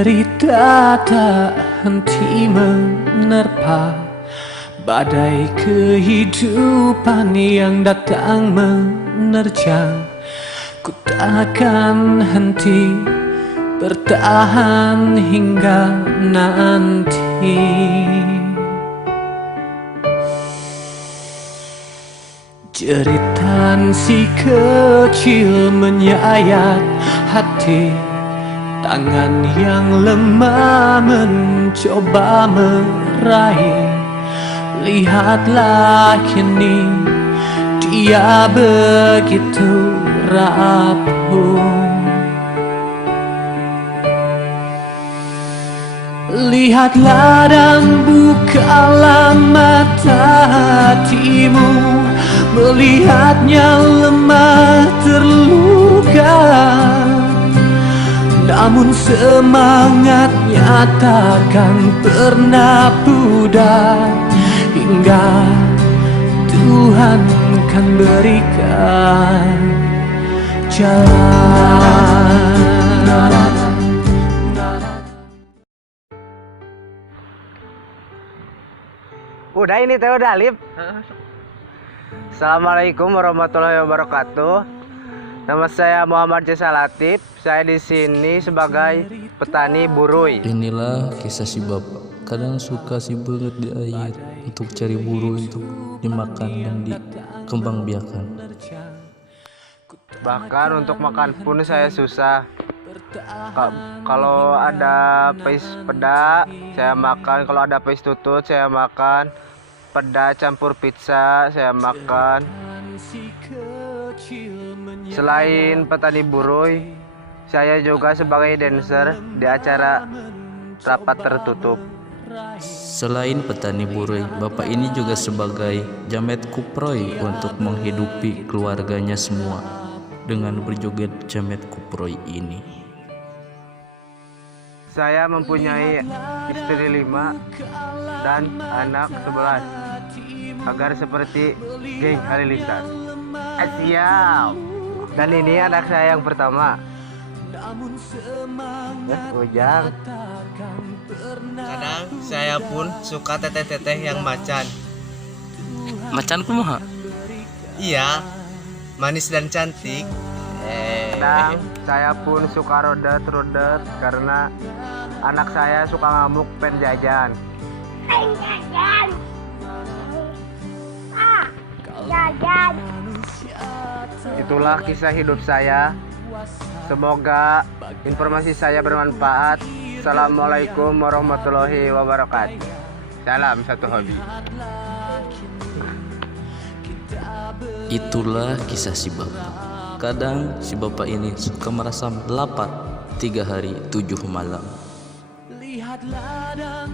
Cerita tak henti menerpa badai kehidupan yang datang menerjang. Ku takkan henti bertahan hingga nanti. Jeritan si kecil menyayat hati, tangan yang lemah mencoba meraih. Lihatlah kini dia begitu rapuh. Lihatlah dan bukalah mata hatimu, melihatnya lemah terluka. Namun semangatnya takkan pernah pudar hingga Tuhan kan berikan jalan. Udah ini teh udah Alif. Assalamualaikum warahmatullahi wabarakatuh. Nama saya Muhammad Jasa Latif. Saya di sini sebagai petani buruy. Inilah kisah si bapak. Kadang suka si banget di air untuk cari buruy untuk dimakan dan dikembangbiakan. Bahkan untuk makan pun saya susah. Kalau ada pais peda saya makan, kalau ada pais tutut saya makan, peda campur pizza saya makan. Selain petani buruy, saya juga sebagai dancer di acara rapat tertutup. Selain petani buruy, bapak ini juga sebagai jamet kuproy untuk menghidupi keluarganya semua dengan berjoget jamet kuproy ini. Saya mempunyai istri 5 dan anak 11 agar seperti geng Halilintar. Siap. Dan ini anak saya yang pertama. Ujang. Kadang saya pun suka teteh-teteh yang macan. Macan kumaha? Iya, manis dan cantik. Kadang saya pun suka rodet karena anak saya suka ngamuk pengen jajan. Jajan. Itulah kisah hidup saya. Semoga informasi saya bermanfaat. Assalamualaikum warahmatullahi wabarakatuh. Salam satu hobi. Itulah kisah si bapak. Kadang si bapak ini suka merasa lapar 3 hari 7 malam. Lihatlah dan